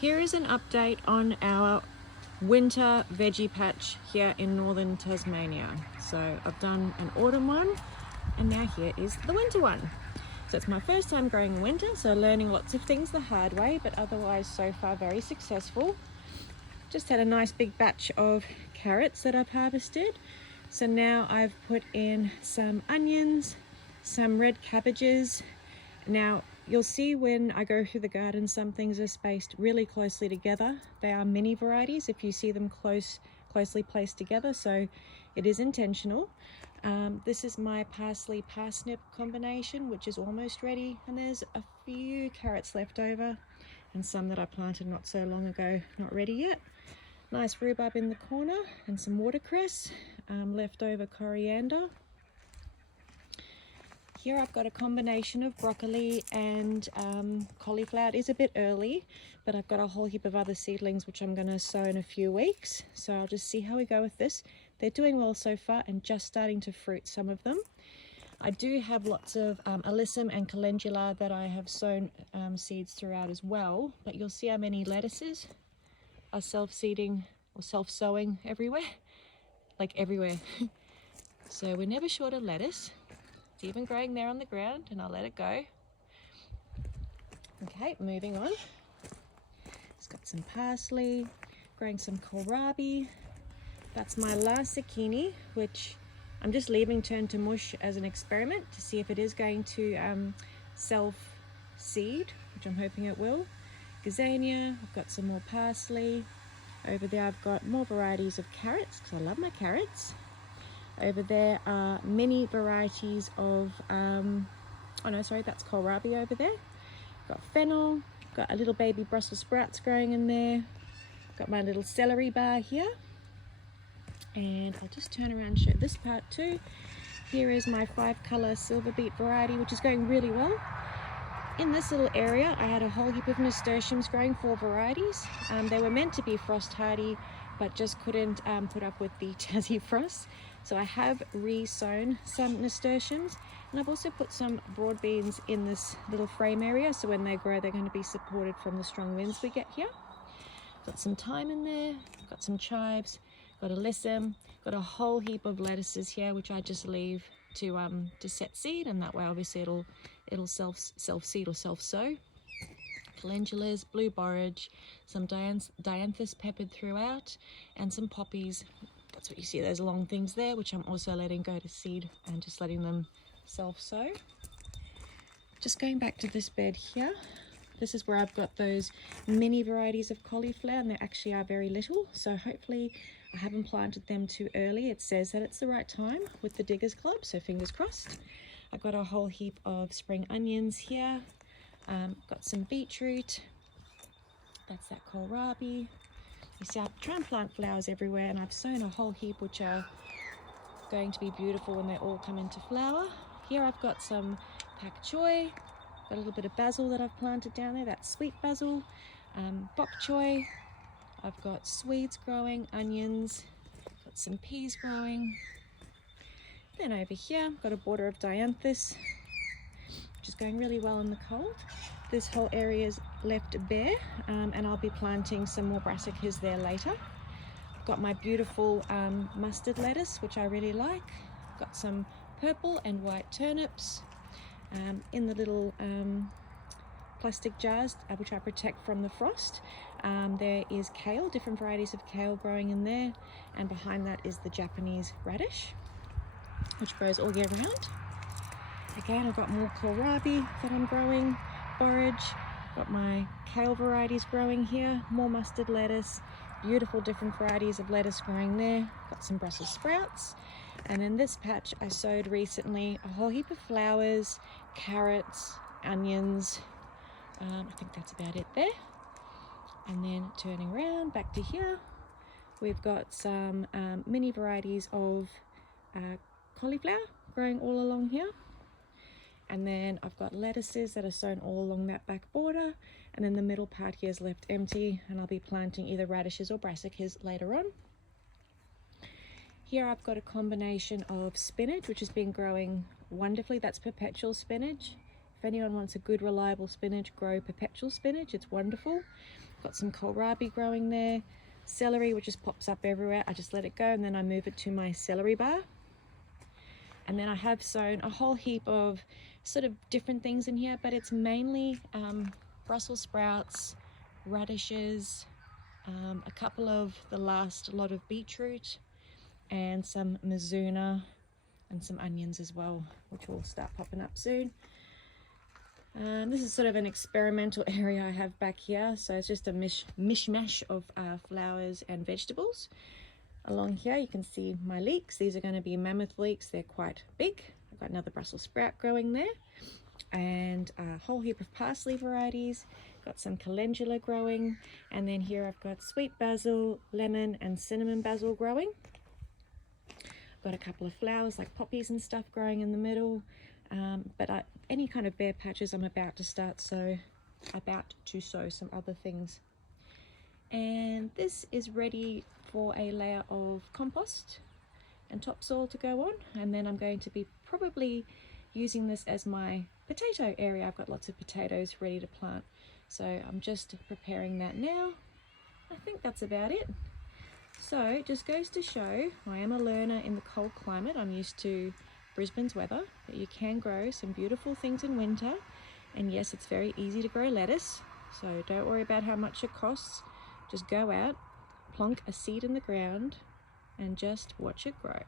Here is an update on our winter veggie patch here in northern Tasmania. So I've done an autumn one and now here is the winter one. So it's my first time growing in winter, so learning lots of things the hard way, but otherwise so far very successful. Just had a nice big batch of carrots that I've harvested. So now I've put in some onions, some red cabbages. Now you'll see when I go through the garden, some things are spaced really closely together. They are mini varieties if you see them closely placed together, so it is intentional. This is my parsley parsnip combination, which is almost ready, and there's a few carrots left over and some that I planted not so long ago, not ready yet. Nice rhubarb in the corner and some watercress, leftover coriander. Here I've got a combination of broccoli and cauliflower. It is a bit early, but I've got a whole heap of other seedlings which I'm going to sow in a few weeks. So I'll just see how we go with this. They're doing well so far and just starting to fruit, some of them. I do have lots of alyssum and calendula that I have sown seeds throughout as well, but you'll see how many lettuces are self-seeding or self-sowing everywhere, like everywhere. So we're never short of lettuce. It's even growing there on the ground, and I'll let it go. Okay, moving on. It's got some parsley, growing some kohlrabi. That's my last zucchini, which I'm just leaving turn to mush as an experiment to see if it is going to self-seed, which I'm hoping it will. Gazania, I've got some more parsley. Over there I've got more varieties of carrots, because I love my carrots. Over there are many varieties of, oh no, sorry, that's kohlrabi over there. Got fennel, got a little baby Brussels sprouts growing in there. Got my little celery bar here. And I'll just turn around and show this part too. Here is my 5-colour silver beet variety, which is going really well. In this little area, I had a whole heap of nasturtiums growing, 4 varieties. They were meant to be frost hardy, but just couldn't put up with the Tassie frost. So I have re-sown some nasturtiums, and I've also put some broad beans in this little frame area, so when they grow they're going to be supported from the strong winds we get here. Got some thyme in there, got some chives, got alyssum, got a whole heap of lettuces here which I just leave to set seed, and that way obviously it'll self-seed or self-sow. Calendulas, blue borage, some dianthus peppered throughout, and some poppies. That's what you see, those long things there, which I'm also letting go to seed and just letting them self-sow. Just going back to this bed here, this is where I've got those mini varieties of cauliflower, and they actually are very little, so hopefully I haven't planted them too early. It says that it's the right time with the Diggers Club, so fingers crossed. I've got a whole heap of spring onions here. Got some beetroot, that's that kohlrabi. You see, I try and plant flowers everywhere, and I've sown a whole heap which are going to be beautiful when they all come into flower. Here I've got some pak choy, got a little bit of basil that I've planted down there, that's sweet basil, bok choy. I've got Swedes growing, onions, got some peas growing. Then over here, I've got a border of dianthus, which is going really well in the cold. This whole area is left bare, and I'll be planting some more brassicas there later. I've got my beautiful mustard lettuce, which I really like. I've got some purple and white turnips in the little plastic jars, which I protect from the frost. There is kale, different varieties of kale growing in there, and behind that is the Japanese radish, which grows all year round. Again, I've got more kohlrabi that I'm growing, borage, got my kale varieties growing here, more mustard lettuce, beautiful different varieties of lettuce growing there, got some Brussels sprouts, and then this patch I sowed recently a whole heap of flowers, carrots, onions. I think that's about it there. And then turning around back to here, we've got some mini varieties of cauliflower growing all along here. And then I've got lettuces that are sown all along that back border, and then the middle part here is left empty, and I'll be planting either radishes or brassicas later on. Here I've got a combination of spinach, which has been growing wonderfully. That's perpetual spinach. If anyone wants a good reliable spinach, grow perpetual spinach, it's wonderful. got some kohlrabi growing there. Celery, which just pops up everywhere. I just let it go and then I move it to my celery bar. And then I have sown a whole heap of sort of different things in here, but it's mainly Brussels sprouts, radishes, a couple of the last lot of beetroot, and some mizuna, and some onions as well, which will start popping up soon. This is sort of an experimental area I have back here, so it's just a mishmash of flowers and vegetables. Along here you can see my leeks. These are going to be mammoth leeks. They're quite big. I've got another Brussels sprout growing there, and a whole heap of parsley varieties. Got some calendula growing, and then here I've got sweet basil, lemon and cinnamon basil growing. Got a couple of flowers like poppies and stuff growing in the middle, but any kind of bare patches I'm about to sow some other things. And this is ready for a layer of compost and topsoil to go on, and then I'm going to be probably using this as my potato area. I've got lots of potatoes ready to plant, so I'm just preparing that now. I think that's about it. So it just goes to show I am a learner in the cold climate. I'm used to Brisbane's weather, that you can grow some beautiful things in winter. And yes, it's very easy to grow lettuce, so don't worry about how much it costs. Just go out, plonk a seed in the ground and just watch it grow.